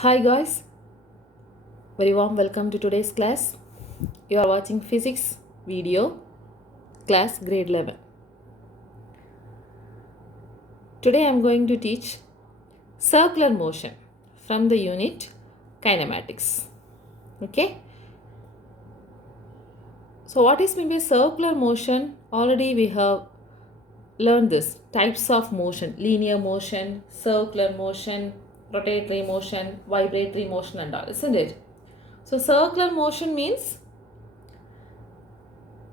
Hi guys, very warm welcome to today's class. You are watching physics video class grade 11. Today I am going to teach circular motion from the unit kinematics. Okay? So what is meant by circular motion? Already we have learned this types of motion: linear motion, circular motion, rotatory motion, vibratory motion and all, isn't it? So circular motion means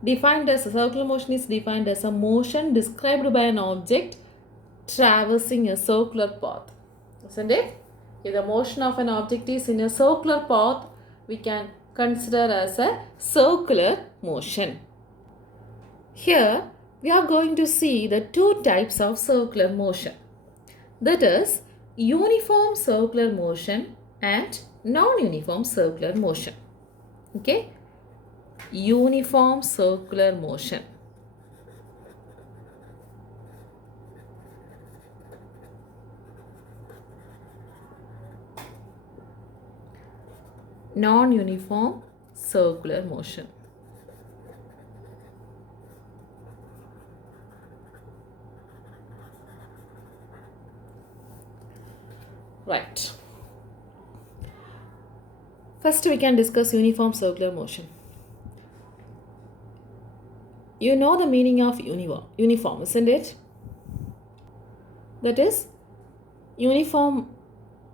defined as a circular motion is defined as a motion described by an object traversing a circular path, isn't it? If the motion of an object is in a circular path, we can consider as a circular motion. Here we are going to see the two types of circular motion, that is uniform circular motion and non-uniform circular motion. Okay, uniform circular motion. Non-uniform circular motion. Right. First we can discuss uniform circular motion. You know the meaning of uniform, isn't it? That is, uniform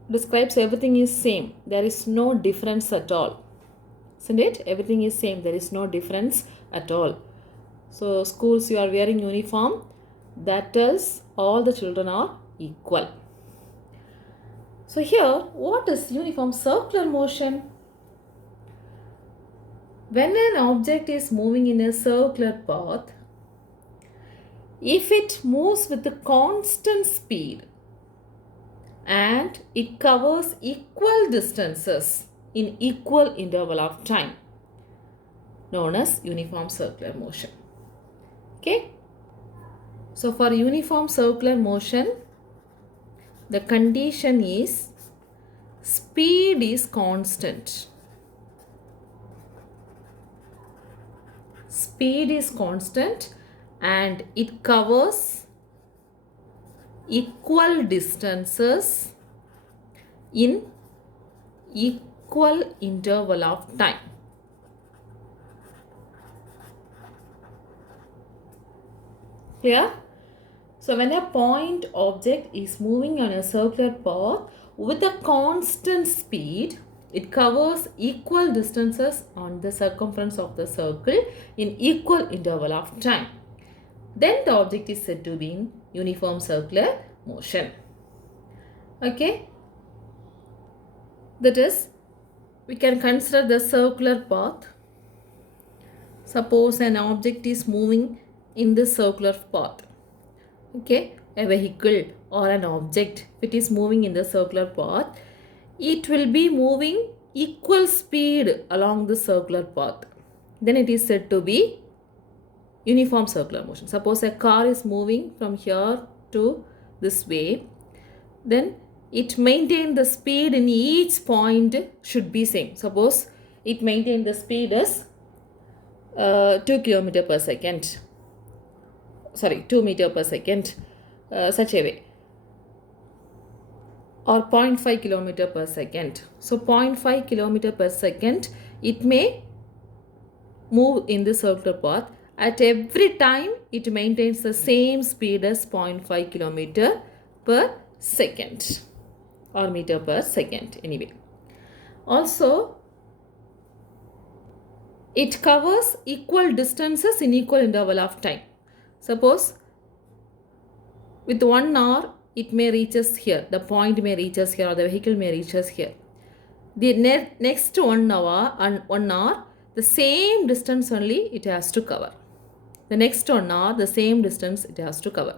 describes everything is same. There is no difference at all. Isn't it? Everything is same. There is no difference at all. So schools, you are wearing uniform. That is, all the children are equal. So here, what is uniform circular motion? When an object is moving in a circular path, if it moves with a constant speed and it covers equal distances in equal interval of time, known as uniform circular motion. Okay? So for uniform circular motion, the condition is speed is constant. Speed is constant and it covers equal distances in equal interval of time. Clear? So when a point object is moving on a circular path with a constant speed, it covers equal distances on the circumference of the circle in equal interval of time. Then the object is said to be in uniform circular motion. Okay? That is, we can consider the circular path. Suppose an object is moving in this circular path. Okay, a vehicle or an object, if it is moving in the circular path, it will be moving equal speed along the circular path. Then it is said to be uniform circular motion. Suppose a car is moving from here to this way, then it maintain the speed in each point should be same. Suppose it maintain the speed as 2 km per second. Sorry, 2 meter per second, such a way, or 0.5 kilometer per second. So 0.5 kilometer per second, it may move in the circular path. At every time, it maintains the same speed as 0.5 kilometer per second or meter per second anyway. Also, it covers equal distances in equal interval of time. Suppose with 1 hour, it may reach us here. The point may reach us here or the vehicle may reach us here. The next 1 hour and 1 hour, the same distance only it has to cover. The next 1 hour, the same distance it has to cover.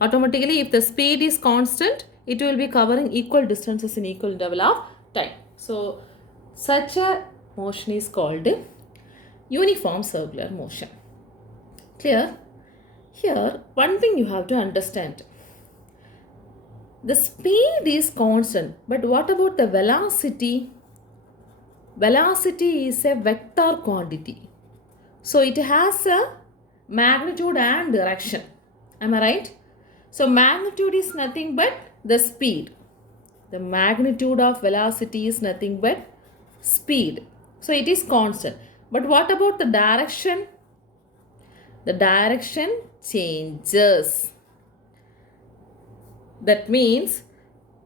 Automatically, if the speed is constant, it will be covering equal distances in equal interval of time. So, such a motion is called uniform circular motion. Clear? Here, one thing you have to understand. The speed is constant, but what about the velocity? Velocity is a vector quantity. So it has a magnitude and direction. Am I right? So magnitude is nothing but the speed. The magnitude of velocity is nothing but speed. So it is constant. But what about the direction? The direction changes. That means,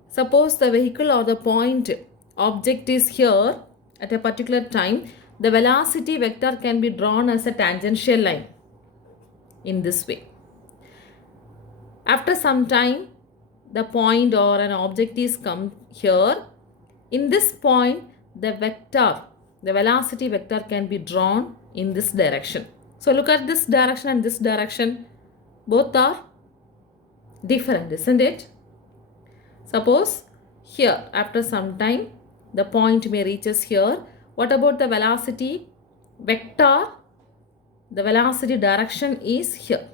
suppose the vehicle or the point object is here at a particular time, the velocity vector can be drawn as a tangential line in this way. After some time, the point or an object is come here. In this point, the vector, the velocity vector can be drawn in this direction. So look at this direction and this direction. Both are different, isn't it? Suppose here, after some time, the point may reaches here. What about the velocity vector? The velocity direction is here.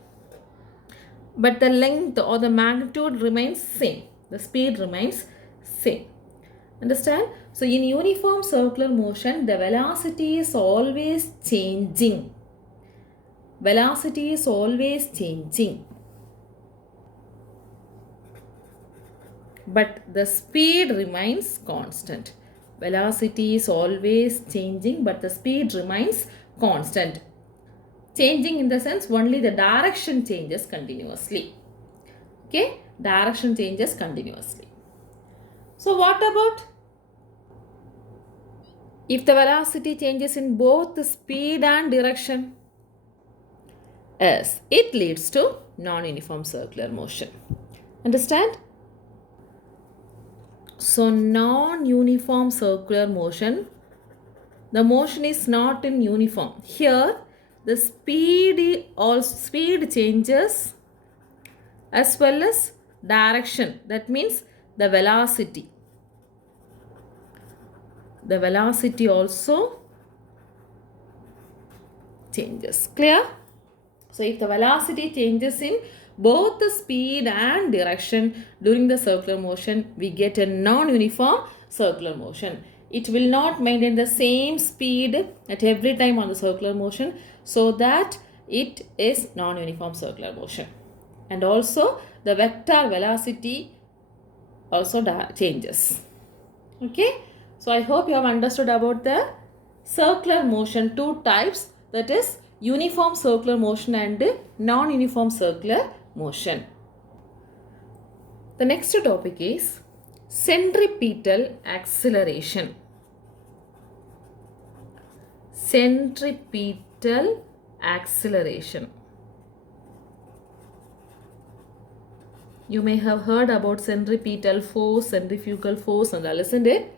But the length or the magnitude remains same. The speed remains same. Understand? So in uniform circular motion, the velocity is always changing. Velocity is always changing. But the speed remains constant. Velocity is always changing, but the speed remains constant. Changing in the sense only the direction changes continuously. Okay, direction changes continuously. So what about if the velocity changes in both the speed and direction? Yes, it leads to non-uniform circular motion. Understand? So non-uniform circular motion, the motion is not in uniform. Here the speed changes as well as direction. That means the velocity. The velocity also changes. Clear? So if the velocity changes in both the speed and direction during the circular motion, we get a non-uniform circular motion. It will not maintain the same speed at every time on the circular motion, so that it is non-uniform circular motion. And also the vector velocity also changes. Okay, so I hope you have understood about the circular motion, two types, that is uniform circular motion and non-uniform circular motion. The next topic is centripetal acceleration. Centripetal acceleration. You may have heard about centripetal force, centrifugal force, and all, isn't it?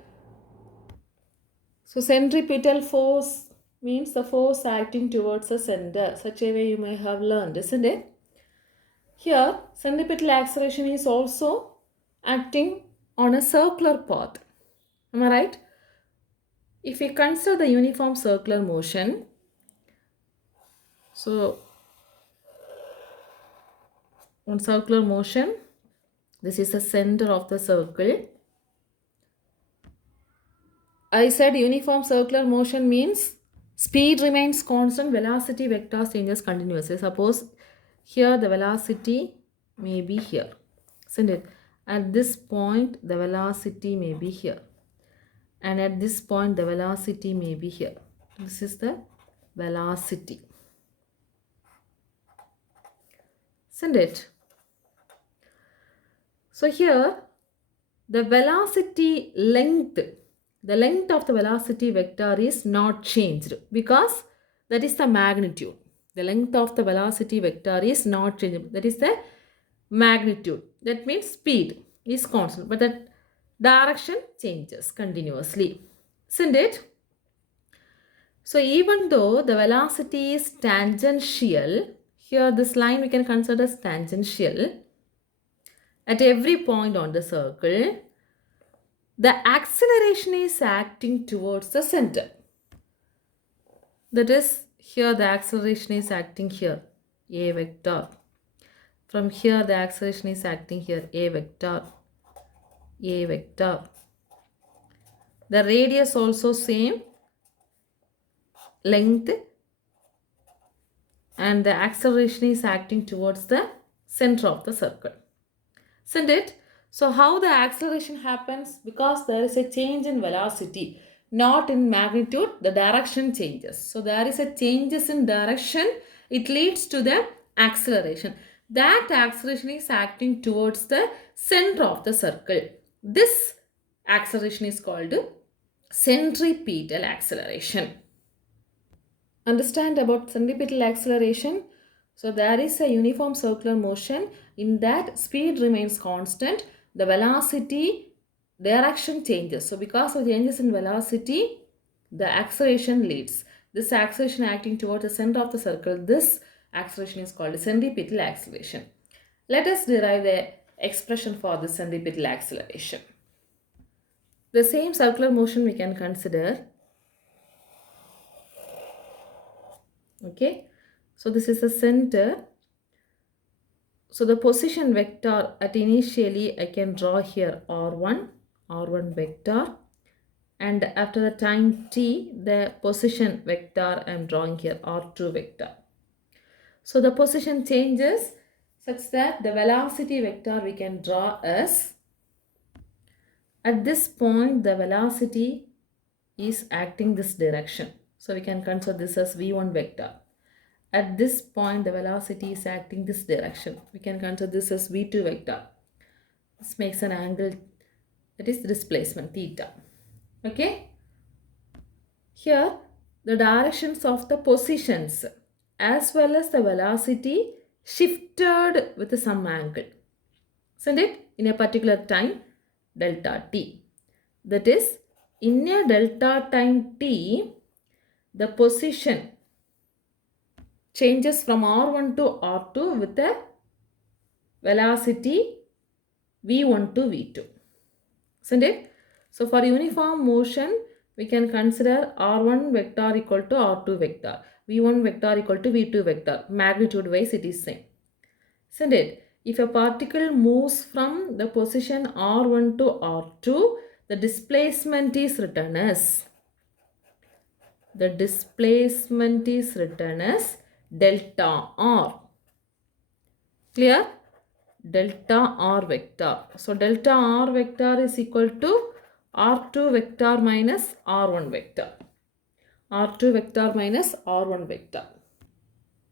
So centripetal force means the force acting towards the center. Such a way you may have learned, isn't it? Here, centripetal acceleration is also acting on a circular path. Am I right? If we consider the uniform circular motion, so on circular motion, this is the center of the circle. I said uniform circular motion means speed remains constant, velocity vector changes continuously. Suppose here the velocity may be here, isn't it? At this point the velocity may be here, and at this point the velocity may be here. This is the velocity, isn't it? So here the velocity length, the length of the velocity vector is not changed because that is the magnitude. The length of the velocity vector is not changed. That is the magnitude. That means speed is constant, but the direction changes continuously, isn't it? So even though the velocity is tangential, here this line we can consider as tangential at every point on the circle, the acceleration is acting towards the center. That is, here the acceleration is acting here, a vector. From here the acceleration is acting here, a vector. A vector. The radius also same, length, and the acceleration is acting towards the center of the circle. Isn't it? So how the acceleration happens? Because there is a change in velocity, not in magnitude, the direction changes. So there is a changes in direction, it leads to the acceleration. That acceleration is acting towards the center of the circle. This acceleration is called centripetal acceleration. Understand about centripetal acceleration? So there is a uniform circular motion. In that, speed remains constant. The velocity direction changes. So because of changes in velocity, the acceleration leads. This acceleration acting towards the center of the circle, this acceleration is called centripetal acceleration. Let us derive the expression for the centripetal acceleration. The same circular motion we can consider. Okay, so this is the center. So the position vector at initially I can draw here r1 vector, and after the time t the position vector I am drawing here r2 vector. So the position changes such that the velocity vector we can draw as, at this point the velocity is acting this direction. So we can consider this as v1 vector. At this point, the velocity is acting this direction. We can consider this as v2 vector. This makes an angle, that is displacement theta. Okay. Here, the directions of the positions as well as the velocity shifted with some angle. Isn't it? In a particular time, delta t. That is, in a delta time t, the position changes from r1 to r2 with a velocity v1 to v2. Isn't it? So for uniform motion, we can consider r1 vector equal to r2 vector, v1 vector equal to v2 vector. Magnitude wise it is same. Isn't it? If a particle moves from the position r1 to r2, the displacement is written as delta r. Clear? Delta r vector. So delta r vector is equal to r2 vector minus r1 vector. r2 vector minus r1 vector.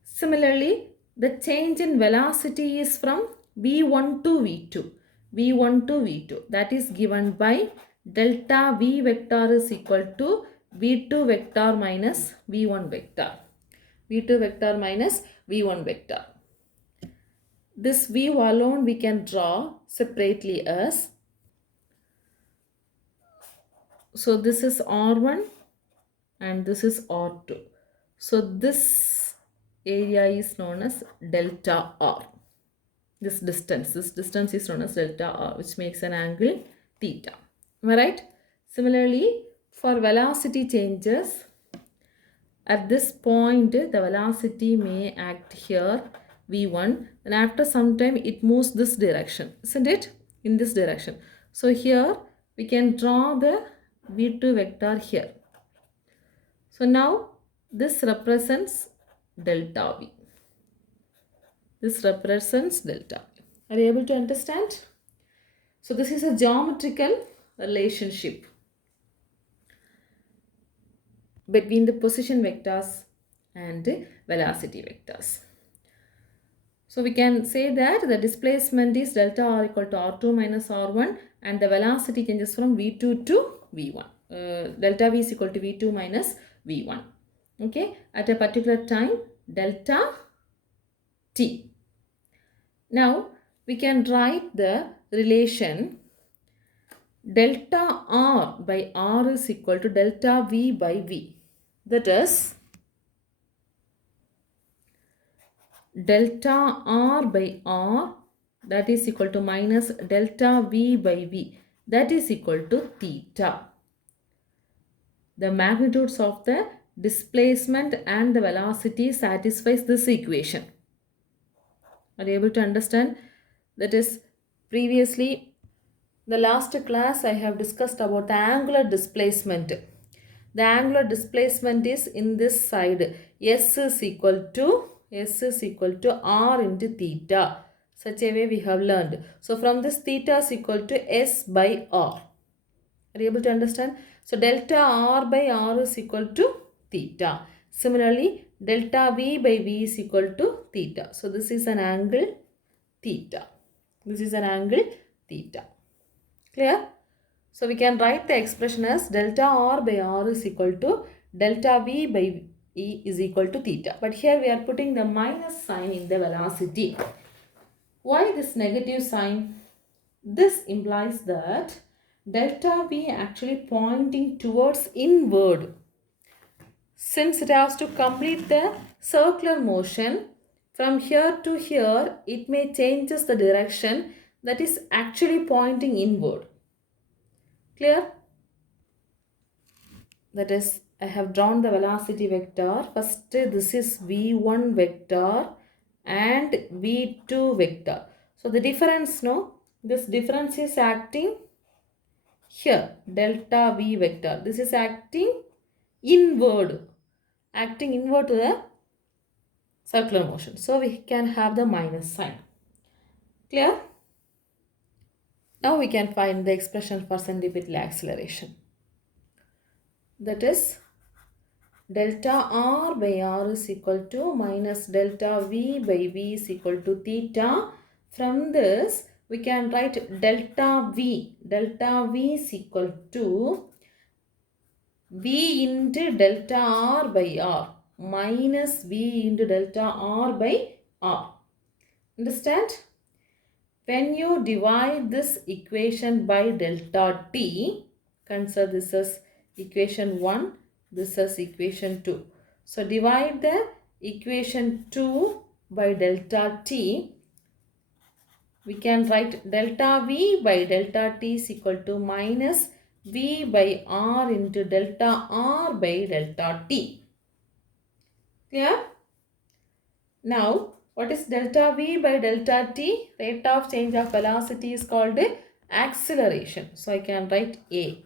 Similarly, the change in velocity is from v1 to v2. v1 to v2. That is given by delta v vector is equal to v2 vector minus v1 vector. v2 vector minus v1 vector. This v alone we can draw separately as, so this is r1 and this is r2. So this area is known as delta r. This distance is known as delta r, which makes an angle theta. Am I right? Similarly, for velocity changes, at this point the velocity may act here v1, and after some time it moves this direction, isn't it? In this direction. So here we can draw the v2 vector here. So now this represents delta v. This represents delta v. Are you able to understand? So this is a geometrical relationship between the position vectors and velocity vectors. So we can say that the displacement is delta r equal to r2 minus r1, and the velocity changes from v2 to v1. Delta v is equal to v2 minus v1. Okay, at a particular time delta t. Now we can write the relation delta r by r is equal to delta v by v. That is, delta r by r, that is equal to minus delta v by v, that is equal to theta. The magnitudes of the displacement and the velocity satisfies this equation. Are you able to understand? That is, previously The last class I have discussed about the angular displacement. The angular displacement is in this side. S is equal to R into theta. Such a way we have learned. So from this, theta is equal to S by R. Are you able to understand? So delta R by R is equal to theta. Similarly, delta V by V is equal to theta. So this is an angle theta. This is an angle theta. Clear? So we can write the expression as delta R by R is equal to delta V by E is equal to theta. But here we are putting the minus sign in the velocity. Why this negative sign? This implies that delta V actually pointing towards inward. Since it has to complete the circular motion from here to here, it may changes the direction, that is actually pointing inward. Clear? That is, I have drawn the velocity vector. First, this is V1 vector and V2 vector. So the difference, no? This difference is acting here, delta V vector. This is acting inward to the circular motion. So we can have the minus sign. Clear? Now we can find the expression for centripetal acceleration. That is, delta R by R is equal to minus delta V by V is equal to theta. From this, we can write delta V. Delta V is equal to V into delta R by R minus V into delta R by R. Understand? When you divide this equation by delta T, consider this as equation 1, this as equation 2. So divide the equation 2 by delta T. We can write delta V by delta T is equal to minus V by R into delta R by delta T. Clear? Now, what is delta V by delta T? Rate of change of velocity is called acceleration. So I can write A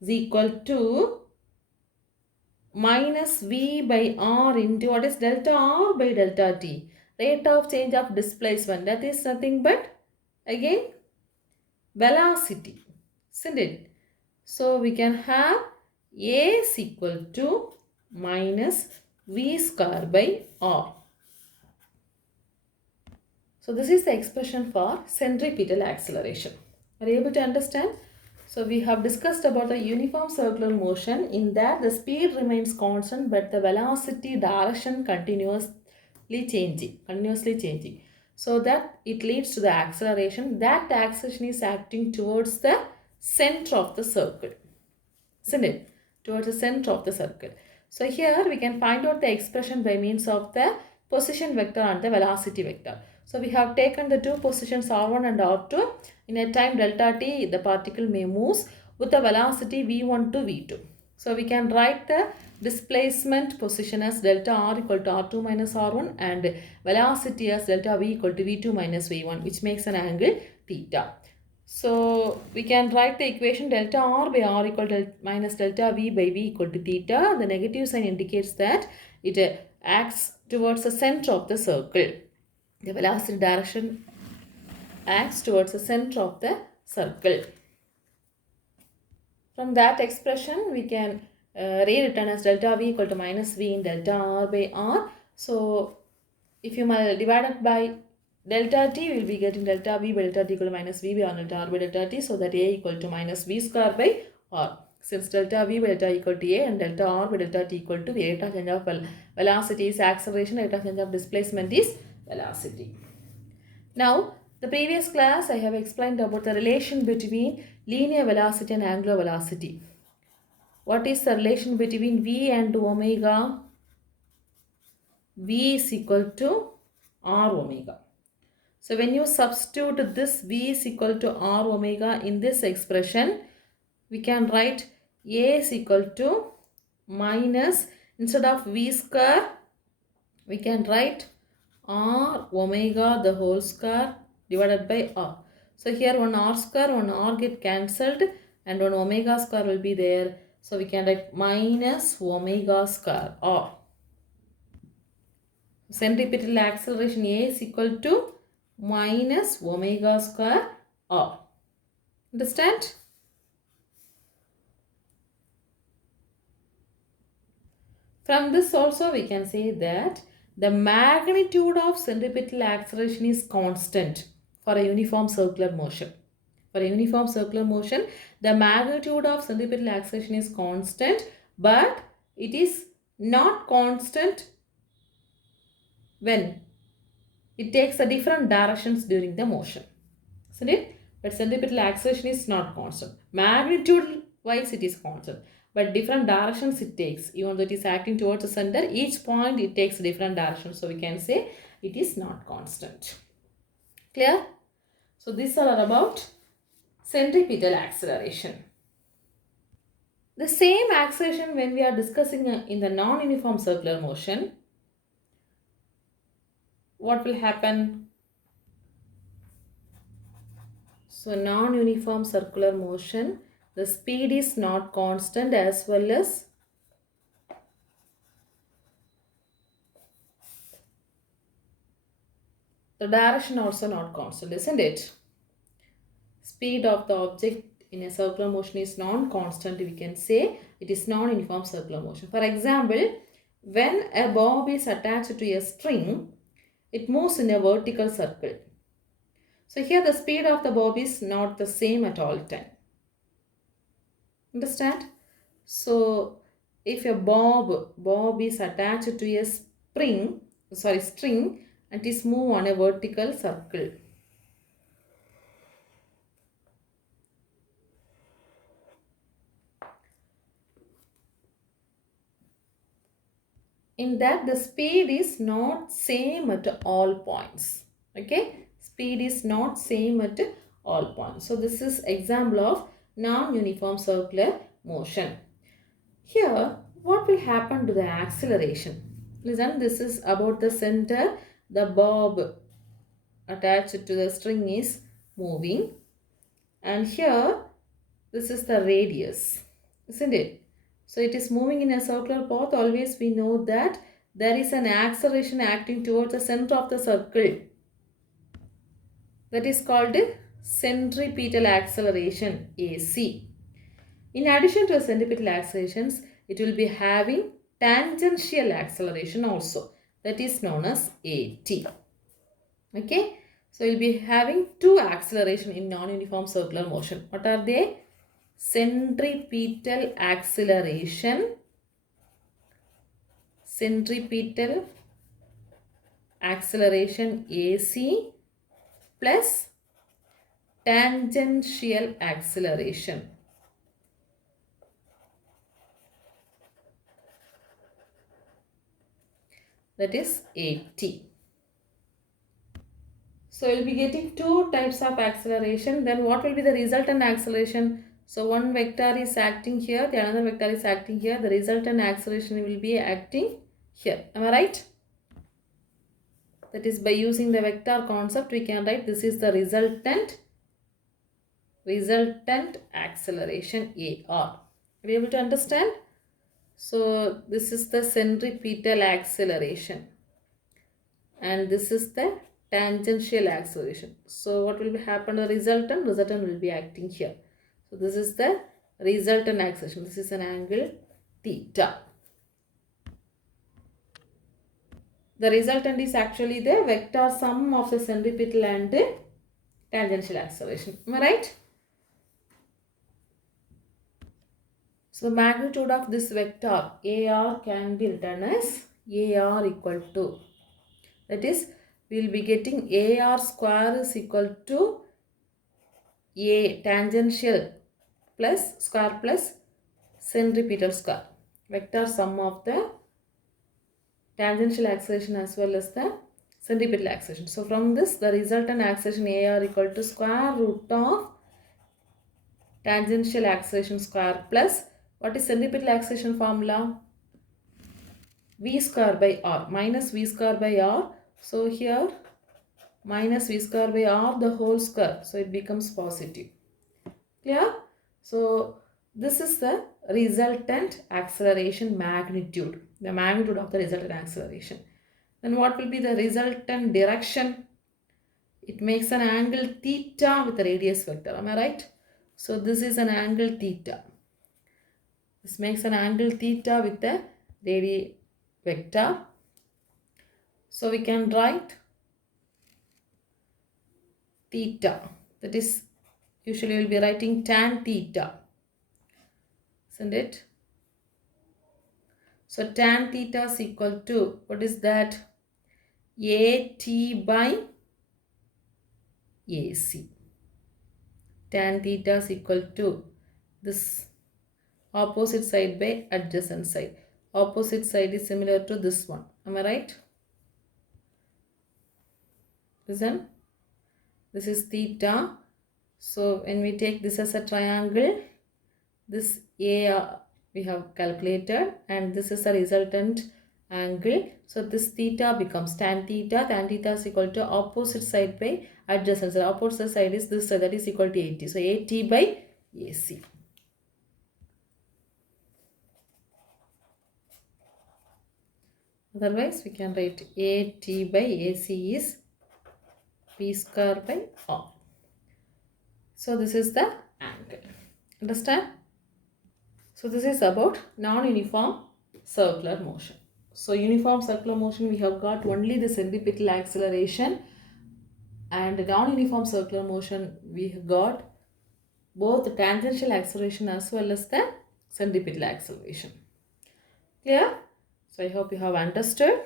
is equal to minus V by R into what is delta R by delta T. Rate of change of displacement, that is nothing but again velocity, isn't it? So we can have A is equal to minus V square by R. So this is the expression for centripetal acceleration. Are you able to understand? So we have discussed about the uniform circular motion. In that the speed remains constant but the velocity direction continuously changing. So that it leads to the acceleration. That acceleration is acting towards the center of the circle. Isn't it? Towards the center of the circle. So here we can find out the expression by means of the position vector and the velocity vector. So we have taken the two positions R1 and R2. In a time delta t, the particle may move with the velocity V1 to V2. So we can write the displacement position as delta R equal to R2 minus R1 and velocity as delta V equal to V2 minus V1, which makes an angle theta. So we can write the equation delta R by R equal to minus delta V by V equal to theta. The negative sign indicates that it acts towards the center of the circle. The velocity direction acts towards the center of the circle. From that expression, we can rewritten as delta V equal to minus V in delta R by R. So if you divide it by delta t, we will be getting delta V by delta t equal to minus V by R delta R by delta t. So that A equal to minus V square by R. Since delta V by delta equal to A and delta R by delta t equal to V, rate of change of velocity is acceleration, rate of change of displacement is velocity. Now, the previous class I have explained about the relation between linear velocity and angular velocity. What is the relation between V and omega? V is equal to R omega. So when you substitute this V is equal to R omega in this expression, we can write A is equal to minus, instead of V square, we can write R omega the whole square divided by R. So here one r square, one r get cancelled and one omega square will be there. So we can write minus omega square r. Centripetal acceleration A is equal to minus omega square r. Understand? From this also we can say that the magnitude of centripetal acceleration is constant for a uniform circular motion. For a uniform circular motion, the magnitude of centripetal acceleration is constant, but it is not constant when it takes a different directions during the motion. Isn't it? But centripetal acceleration is not constant. Magnitude wise it is constant. But different directions it takes. Even though it is acting towards the center, each point it takes different directions. So we can say it is not constant. Clear? So these are about centripetal acceleration. The same acceleration when we are discussing in the non-uniform circular motion, what will happen? So non-uniform circular motion, the speed is not constant as well as the direction also not constant, isn't it? Speed of the object in a circular motion is non-constant. We can say it is non-uniform circular motion. For example, when a bob is attached to a string, it moves in a vertical circle. So here the speed of the bob is not the same at all time. Understand? So if a bob is attached to a string, and it is move on a vertical circle. In that the speed is not same at all points. Okay, speed is not same at all points. So this is example of non-uniform circular motion. Here what will happen to the acceleration? Listen, this is about the center. The bob attached to the string is moving, and here this is the radius, isn't it? So it is moving in a circular path. Always we know that there is an acceleration acting towards the center of the circle. That is called centripetal acceleration, AC. In addition to the centripetal accelerations, it will be having tangential acceleration also. That is known as AT. Okay. So you will be having two acceleration in non-uniform circular motion. What are they? Centripetal acceleration AC plus tangential acceleration. That is AT. So you will be getting two types of acceleration. Then what will be the resultant acceleration? So one vector is acting here, the another vector is acting here. The resultant acceleration will be acting here. Am I right? That is, by using the vector concept, we can write this is the resultant acceleration AR. Are you able to understand? So this is the centripetal acceleration and this is the tangential acceleration. So what will happen? The resultant will be acting here. So this is the resultant acceleration. This is an angle theta. The resultant is actually the vector sum of the centripetal and the tangential acceleration. Am I right? So the magnitude of this vector AR can be written as AR equal to, that is, we will be getting AR square is equal to A tangential plus square plus centripetal square. Vector sum of the tangential acceleration as well as the centripetal acceleration. So from this, the resultant acceleration AR equal to square root of tangential acceleration square plus, what is centripetal acceleration formula? V square by R minus V square by R. So here minus v square by r the whole square. So it becomes positive. Clear? So this is the resultant acceleration magnitude. The magnitude of the resultant acceleration. Then what will be the resultant direction? It makes an angle theta with the radius vector. Am I right? So this is an angle theta. This makes an angle theta with the radius vector. So we can write theta. That is, usually we will be writing tan theta. Isn't it? So tan theta is equal to, what is that? AT by AC. Tan theta is equal to this opposite side by adjacent side. Opposite side is similar to this one. Am I right? Listen. This is theta. So when we take this as a triangle, this A we have calculated, and this is a resultant angle. So this theta becomes tan theta. Tan theta is equal to opposite side by adjacent side. Opposite side is this side, that is equal to 80. So AT by AC. Otherwise we can write AT by AC is V square by R. So this is the angle. Understand? So this is about non-uniform circular motion. So uniform circular motion, we have got only the centripetal acceleration, and non-uniform circular motion we have got both the tangential acceleration as well as the centripetal acceleration. Clear? So I hope you have understood.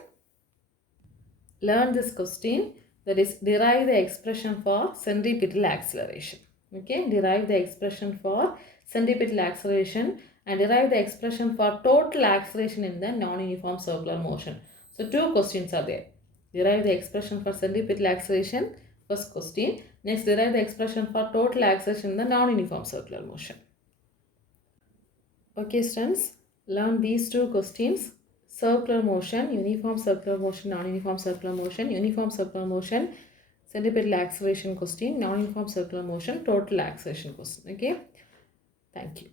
Learn this question, that is derive the expression for centripetal acceleration. Okay, derive the expression for centripetal acceleration and derive the expression for total acceleration in the non-uniform circular motion. So two questions are there. Derive the expression for centripetal acceleration, first question. Next, derive the expression for total acceleration in the non-uniform circular motion. Okay students, learn these two questions. Circular motion, uniform circular motion, non-uniform circular motion. Uniform circular motion, centripetal acceleration question. Non-uniform circular motion, total acceleration question. Okay, thank you.